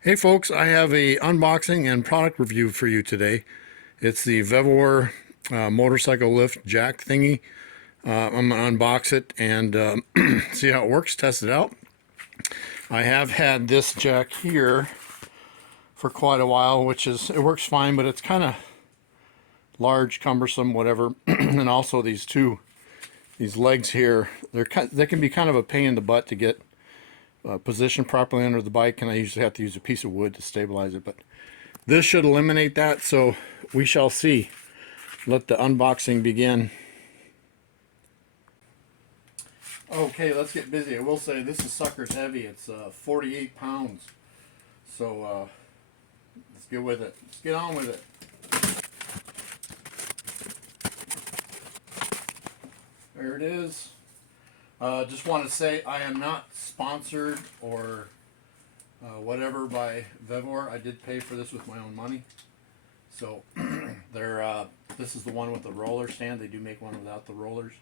Hey folks, I have a unboxing and product review for you today. It's the VEVOR Motorcycle Lift jack thingy. I'm going to unbox it and see how it works, test it out. I have had this jack here for quite a while, it works fine, but it's kind of large, cumbersome, whatever. And also these legs here, they can be kind of a pain in the butt to get positioned properly under the bike, and I usually have to use a piece of wood to stabilize it, but this should eliminate that, so we shall see. Let the unboxing begin. Okay, let's get busy. I will say this sucker's heavy. It's 48 pounds. So let's get with it. Let's get on with it. There it is. Just want to say I am not sponsored or whatever by VEVOR. I did pay for this with my own money. So this is the one with the roller stand. They do make one without the rollers.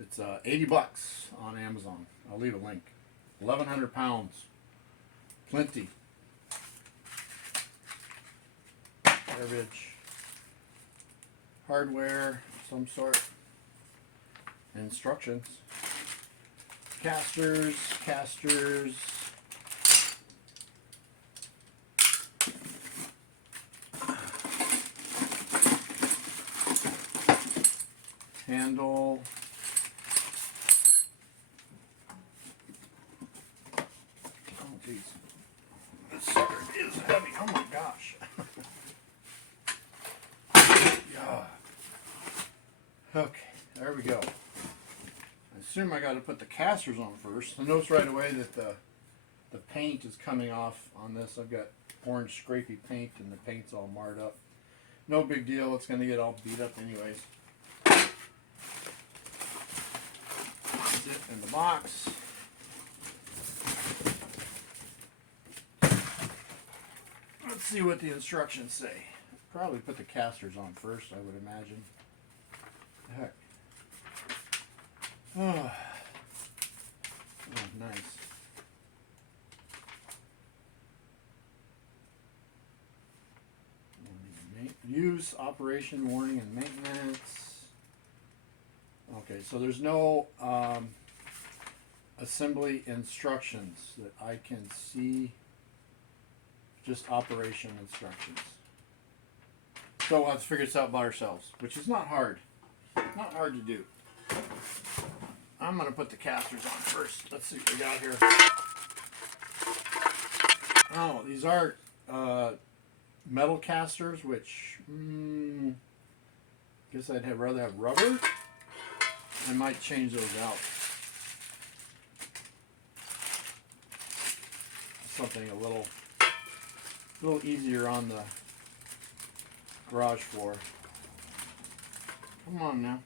It's 80 bucks on Amazon. I'll leave a link. 1,100 pounds. Plenty. Garbage. Hardware of some sort. Instructions. Casters. Handle. Oh geez, this sucker is heavy. Oh my gosh. Yeah. Okay, there we go. I assume I got to put the casters on first. I notice right away that the paint is coming off on this. I've got orange scrapey paint and the paint's all marred up. No big deal. It's going to get all beat up anyways. That's it in the box. Let's see what the instructions say. Probably put the casters on first, I would imagine. Heck. Oh, nice. Use, operation, warning, and maintenance. Okay, so there's no assembly instructions that I can see. Just operation instructions. So we'll have to figure this out by ourselves, which is not hard. Not hard to do. I'm going to put the casters on first. Let's see what we got here. Oh, these are metal casters, which guess I'd rather have rubber. I might change those out. Something a little easier on the garage floor. Come on now.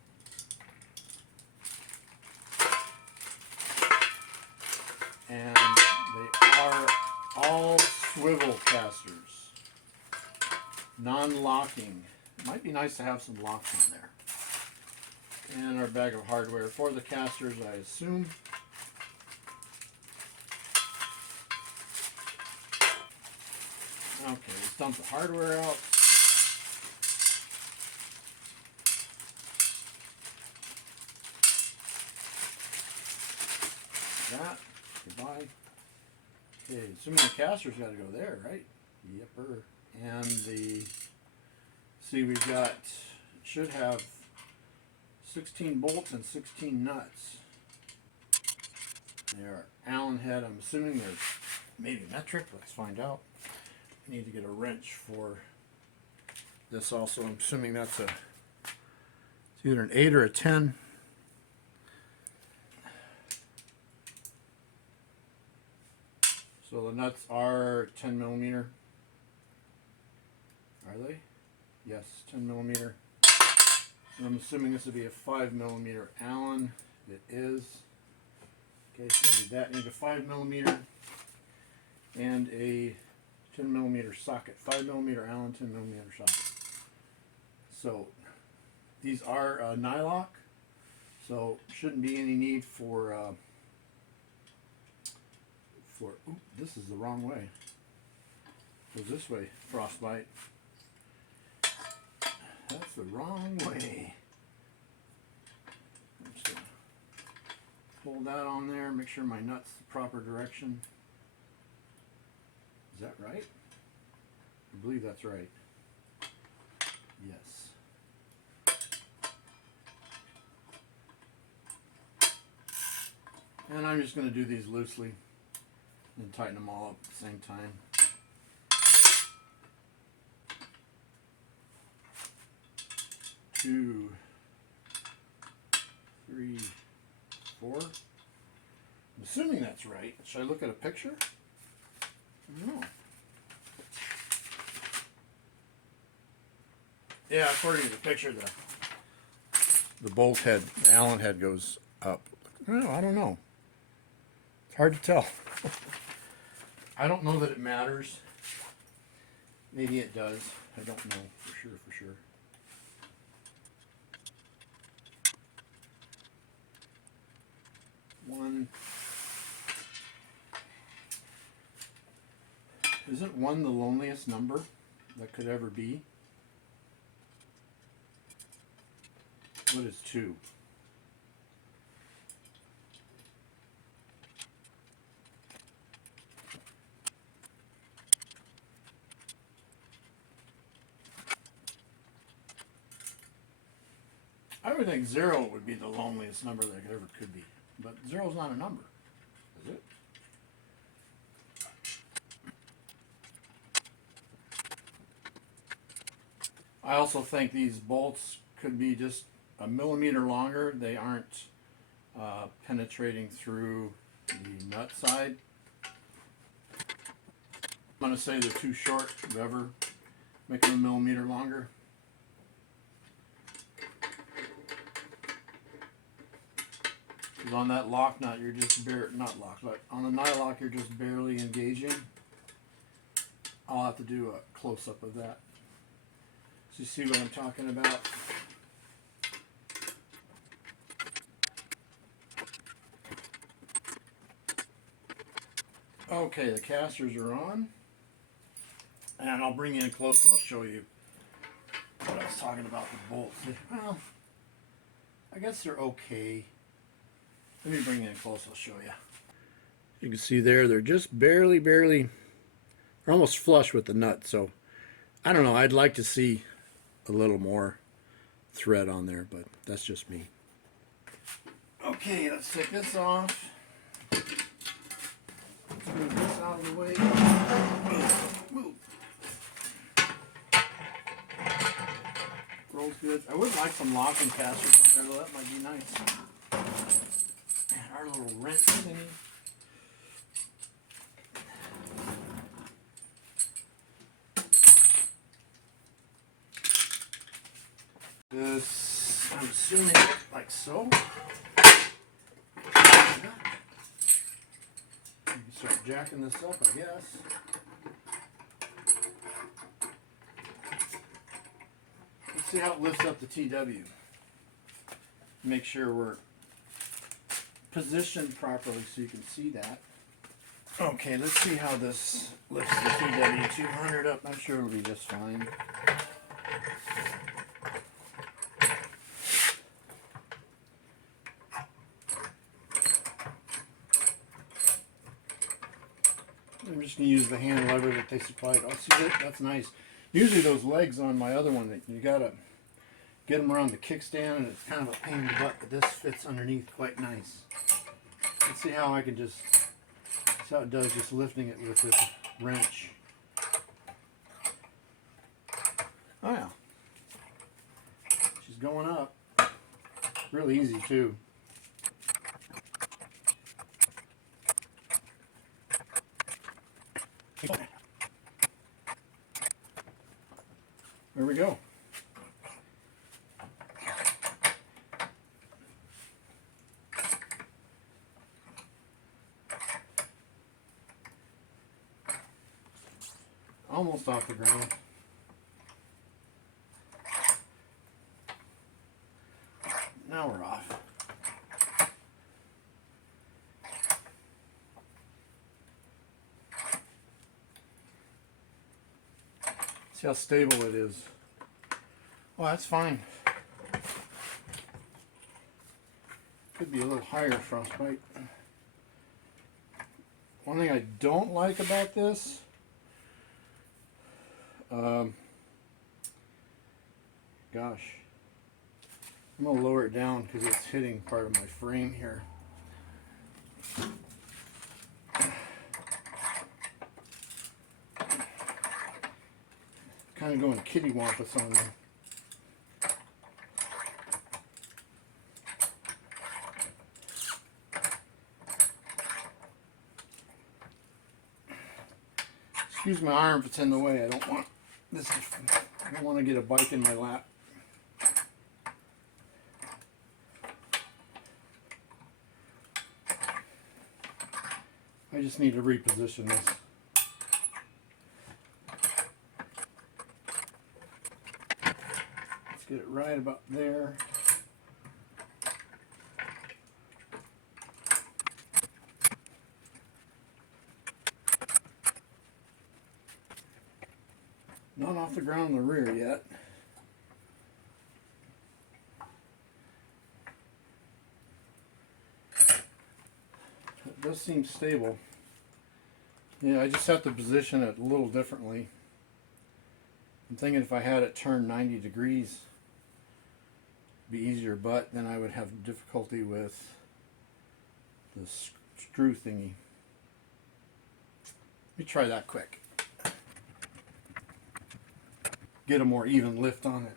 And they are all swivel casters. Non-locking. Might be nice to have some locks on there. And our bag of hardware for the casters, I assume. Okay, let's dump the hardware out. That. Goodbye. Okay, assuming the caster's got to go there, right? Yepper. And see, we've got, should have 16 bolts and 16 nuts. They are Allen head. I'm assuming they're maybe metric. Let's find out. I need to get a wrench for this also. I'm assuming it's either an 8 or a 10. So the nuts are 10 millimeter. Are they? Yes, 10 millimeter. And I'm assuming this would be a 5 millimeter Allen. It is. Okay, so we need that. I need a 5 millimeter and a 10 millimeter socket. 5 millimeter Allen, 10 millimeter socket. So these are nylock, so shouldn't be any need for ooh, this is the wrong way. Goes this way, frostbite. That's the wrong way. I'm just gonna hold that on there, make sure my nut's the proper direction. Is that right? I believe that's right. Yes. And I'm just going to do these loosely and tighten them all up at the same time. 2, 3, 4. I'm assuming that's right. Should I look at a picture? I don't know. Yeah, according to the picture, the bolt head, the Allen head goes up. No, I don't know. It's hard to tell. I don't know that it matters. Maybe it does. I don't know for sure. One. Isn't 1 the loneliest number that could ever be? What is 2? I would think 0 would be the loneliest number that ever could be. But 0 is not a number, is it? I also think these bolts could be just a millimeter longer. They aren't penetrating through the nut side. I'm going to say they're too short. VEVOR, make them a millimeter longer. Because on that lock nut, you're just not lock, but on the nylock, you're just barely engaging. I'll have to do a close-up of that. So you see what I'm talking about? Okay, the casters are on. And I'll bring you in close and I'll show you what I was talking about with bolts. Well, I guess they're okay. Let me bring you in close, I'll show you. You can see there, they're just barely, they're almost flush with the nut. So, I don't know, I'd like to see a little more thread on there, but that's just me. Okay, let's take this off. Let's move this out of the way. Move. Rolls good. I would like some locking casters on there, though. That might be nice. And our little wrench thingy. This, I'm assuming, like so. You can start jacking this up, I guess. Let's see how it lifts up the TW. Make sure we're positioned properly so you can see that. Okay, let's see how this lifts the TW200 up. I'm sure it'll be just fine. I'm just going to use the hand lever that they supplied. Oh, see that? That's nice. Usually those legs on my other one, you got to get them around the kickstand, and it's kind of a pain in the butt, but this fits underneath quite nice. Let's see how I can just, see how it does just lifting it with this wrench. Oh yeah. She's going up. Really easy too. There we go. Almost off the ground. Now we're off. See how stable it is. Oh, that's fine. Could be a little higher frostbite. One thing I don't like about this, gosh, I'm going to lower it down because it's hitting part of my frame here. Kind of going kittywampus on them. Excuse my arm if it's in the way. I don't want this. I don't want to get a bike in my lap. I just need to reposition this. Let's get it right about there. Not off the ground in the rear yet. It does seem stable. Yeah, I just have to position it a little differently. I'm thinking if I had it turned 90 degrees, it'd be easier, but then I would have difficulty with the screw thingy. Let me try that quick. Get a more even lift on it.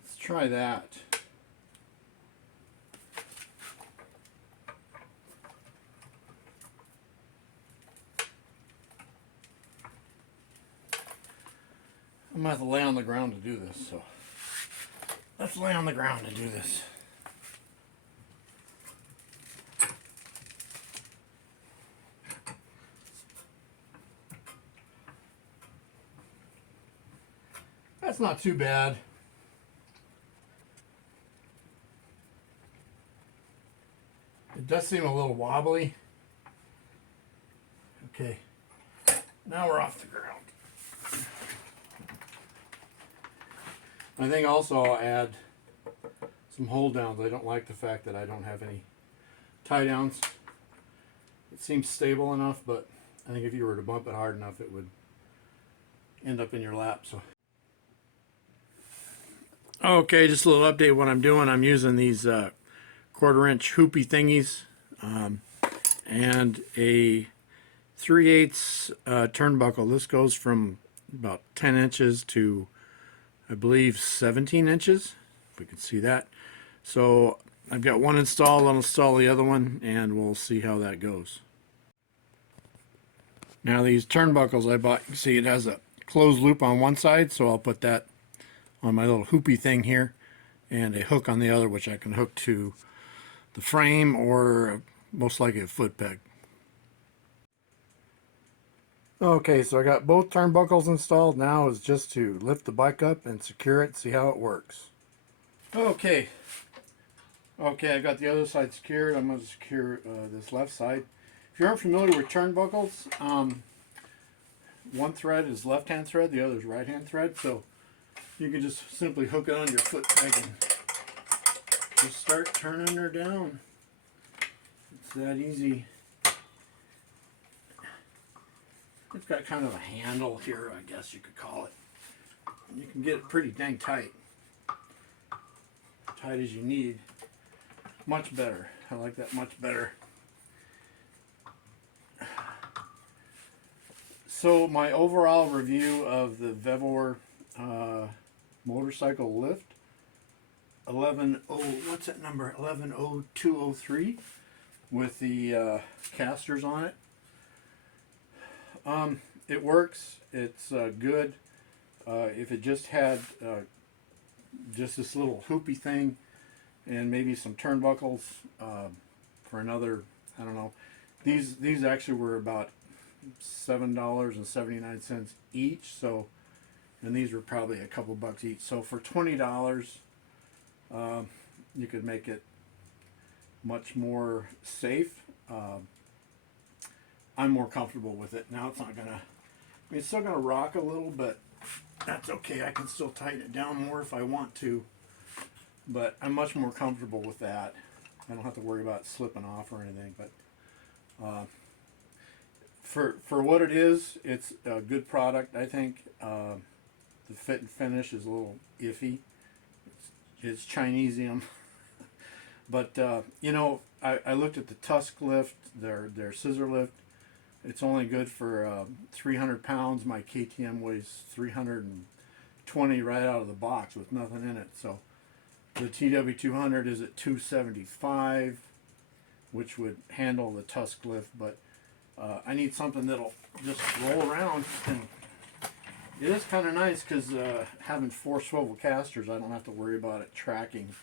Let's try that. I'm going to have to lay on the ground to do this, so let's lay on the ground to do this. That's not too bad. It does seem a little wobbly. Okay, now we're off the ground. I think also I'll add some hold downs. I don't like the fact that I don't have any tie downs. It seems stable enough, but I think if you were to bump it hard enough, it would end up in your lap. So, okay, just a little update what I'm doing. I'm using these 1/4-inch hoopy thingies and a 3/8 turnbuckle. This goes from about 10 inches to I believe 17 inches, if we can see that. So I've got one installed, I'll install the other one, and we'll see how that goes. Now these turnbuckles I bought, you can see it has a closed loop on one side, so I'll put that on my little hoopy thing here, and a hook on the other, which I can hook to the frame or most likely a foot peg. Okay, so I got both turnbuckles installed. Now is just to lift the bike up and secure it, see how it works. Okay, I got the other side secured. I'm going to secure this left side. If you aren't familiar with turnbuckles, one thread is left-hand thread, the other is right-hand thread. So you can just simply hook it on your foot peg and just start turning her down. It's that easy. It's got kind of a handle here, I guess you could call it. You can get it pretty dang tight. Tight as you need. Much better. I like that much better. So my overall review of the VEVOR Motorcycle Lift 110203 with the casters on it. It works. It's good. If it just had just this little hoopy thing and maybe some turnbuckles for another, I don't know. These actually were about $7.79 each. So, and these were probably a couple bucks each. So for $20, you could make it much more safe. I'm more comfortable with it. Now it's not gonna, I mean, it's still gonna rock a little, but that's okay. I can still tighten it down more if I want to, but I'm much more comfortable with that. I don't have to worry about slipping off or anything, but for what it is, it's a good product. I think the fit and finish is a little iffy. It's Chinesium. But you know, I looked at the Tusk lift, their scissor lift. It's only good for 300 pounds. My KTM weighs 320 right out of the box with nothing in it. So the TW200 is at 275, which would handle the Tusk lift. But I need something that'll just roll around. And it is kind of nice because having 4 swivel casters, I don't have to worry about it tracking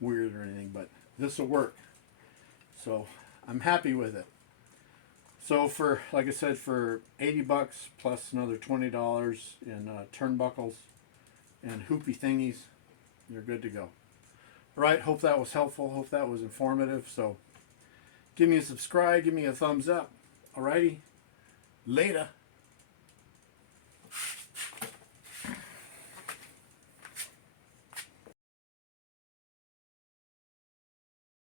weird or anything, but this will work. So I'm happy with it. So for, like I said, for 80 bucks plus another $20 in turnbuckles and hoopy thingies, you're good to go. All right, hope that was helpful. Hope that was informative. So give me a subscribe, give me a thumbs up. Alrighty, later.